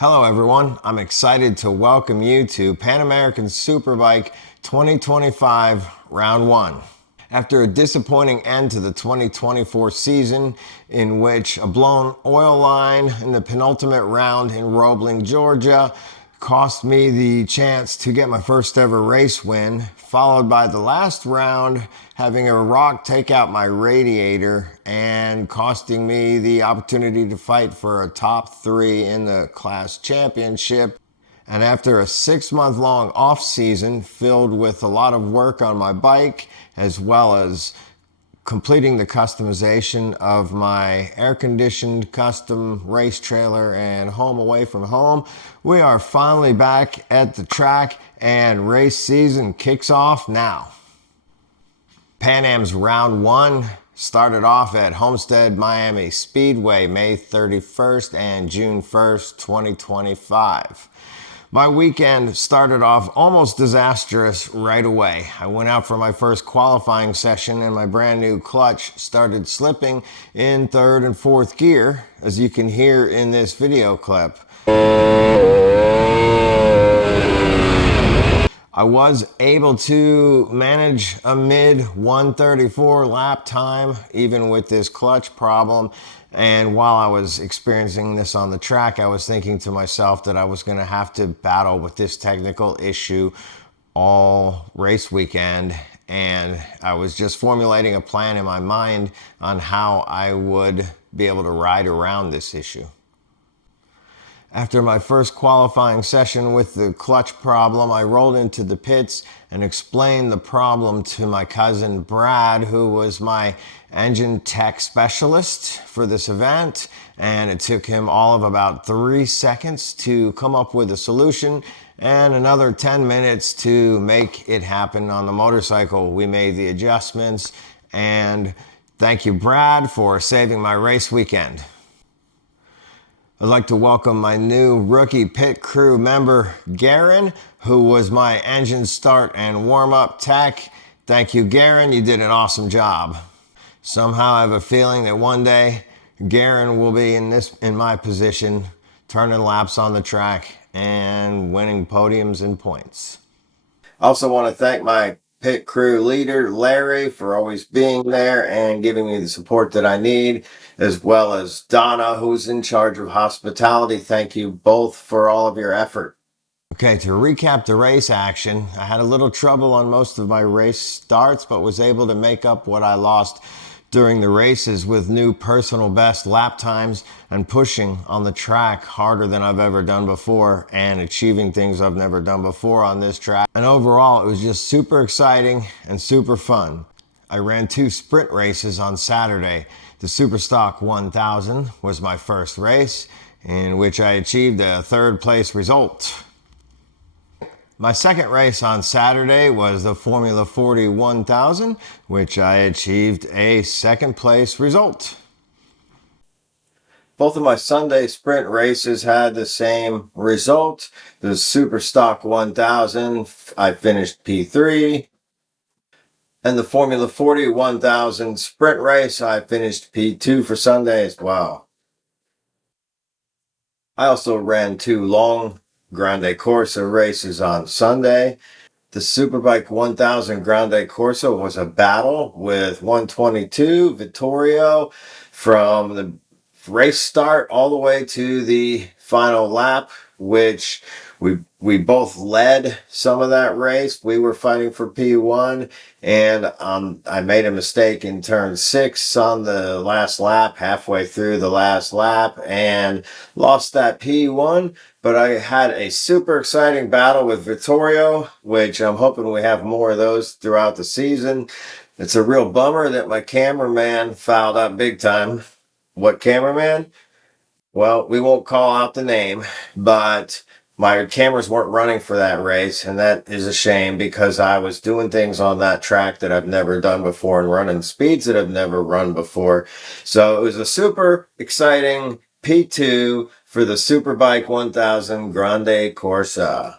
Hello everyone, I'm excited to welcome you to Panamerican Superbike 2025 Round 1. After a disappointing end to the 2024 season in which a blown oil line in the penultimate round in Roebling, Georgia cost me the chance to get my first ever race win, followed by the last round having a rock take out my radiator and costing me the opportunity to fight for a top 3 in the class championship. And after a 6-month-long off season filled with a lot of work on my bike, as well as completing the customization of my air-conditioned custom race trailer and home away from home, we are finally back at the track and race season kicks off now. Pan Am's Round 1 started off at Homestead Miami Speedway May 31st and June 1st, 2025. My weekend started off almost disastrous right away. I went out for my first qualifying session and my brand new clutch started slipping in 3rd and 4th gear, as you can hear in this video clip. I was able to manage a mid 134 lap time even with this clutch problem, and while I was experiencing this on the track, I was thinking to myself that I was going to have to battle with this technical issue all race weekend, and I was just formulating a plan in my mind on how I would be able to ride around this issue. After my first qualifying session with the clutch problem, I rolled into the pits and explained the problem to my cousin Brad, who was my engine tech specialist for this event, and it took him all of about 3 seconds to come up with a solution and another 10 minutes to make it happen on the motorcycle. We made the adjustments, and thank you, Brad, for saving my race weekend. I'd like to welcome my new rookie pit crew member, Garen, who was my engine start and warm-up tech. Thank you, Garen. You did an awesome job. Somehow I have a feeling that one day Garen will be in my position, turning laps on the track and winning podiums and points. I also want to thank my pit crew leader, Larry, for always being there and giving me the support that I need, as well as Donna, who's in charge of hospitality. Thank you both for all of your effort. Okay, to recap the race action, I had a little trouble on most of my race starts, but was able to make up what I lost during the races with new personal best lap times and pushing on the track harder than I've ever done before and achieving things I've never done before on this track. And overall, it was just super exciting and super fun. I ran 2 sprint races on Saturday. The Superstock 1000 was my first race, in which I achieved a 3rd place result. My second race on Saturday was the Formula 40 1000, which I achieved a 2nd place result. Both of my Sunday sprint races had the same result. The Superstock 1000, I finished P3. And the Formula 40 1000 sprint race, I finished P2 for Sunday as well. I also ran 2 long Grande Corsa races on Sunday. The Superbike 1000 Grande Corsa was a battle with 122 Vittorio from the race start all the way to the final lap, which we both led some of that race. We were fighting for P1, and I made a mistake in turn 6 on the last lap, halfway through the last lap, and lost that P1. But I had a super exciting battle with Vittorio, which I'm hoping we have more of those throughout the season. It's a real bummer that my cameraman fouled up big time. What cameraman? Well, we won't call out the name, but my cameras weren't running for that race, and that is a shame because I was doing things on that track that I've never done before and running speeds that I've never run before. So it was a super exciting P2 for the Superbike 1000 Grande Corsa.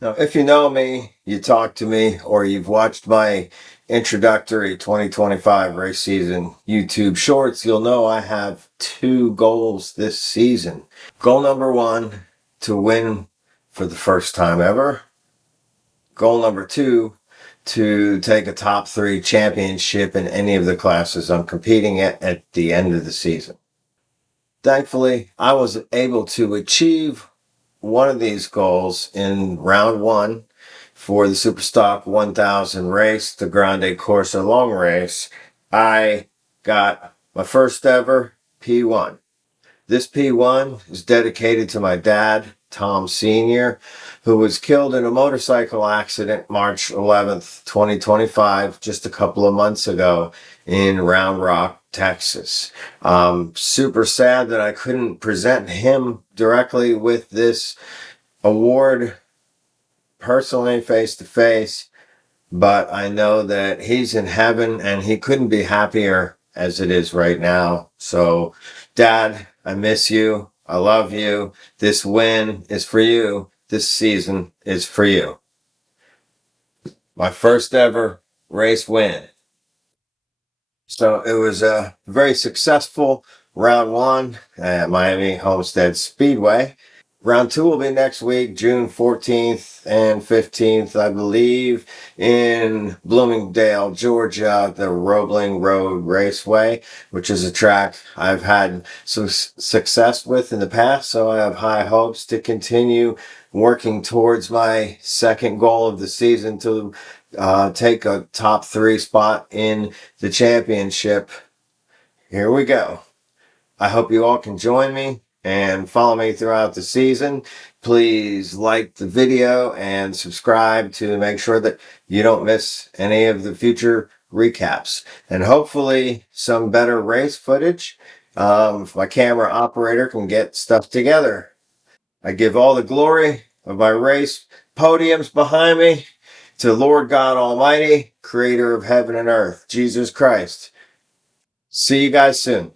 Now, if you know me, you talked to me or you've watched my introductory 2025 race season YouTube shorts, you'll know I have two goals this season. Goal number one, to win for the first time ever. Goal number two, to take a top three championship in any of the classes I'm competing at the end of the season. Thankfully, I was able to achieve one of these goals in round one for the Superstock 1000 race, the Grande Corsa long race. I got my first ever P1. This P1 is dedicated to my dad, Tom Sr., who was killed in a motorcycle accident March 11th, 2025, just a couple of months ago in Round Rock, Texas. Super sad that I couldn't present him directly with this award personally, face to face, but I know that he's in heaven and he couldn't be happier as it is right now. So, Dad, I miss you. I love you. This win is for you. This season is for you. My first ever race win. So it was a very successful round one at Miami Homestead Speedway. Round two will be next week, June 14th and 15th, I believe, in Bloomingdale, Georgia, the Roebling Road Raceway, which is a track I've had some success with in the past. So I have high hopes to continue working towards my second goal of the season to take a top three spot in the championship. Here we go. I hope you all can join me and follow me throughout the season. Please like the video and subscribe to make sure that you don't miss any of the future recaps. And hopefully some better race footage if my camera operator can get stuff together. I give all the glory of my race podiums behind me to Lord God Almighty, creator of heaven and earth, Jesus Christ. See you guys soon.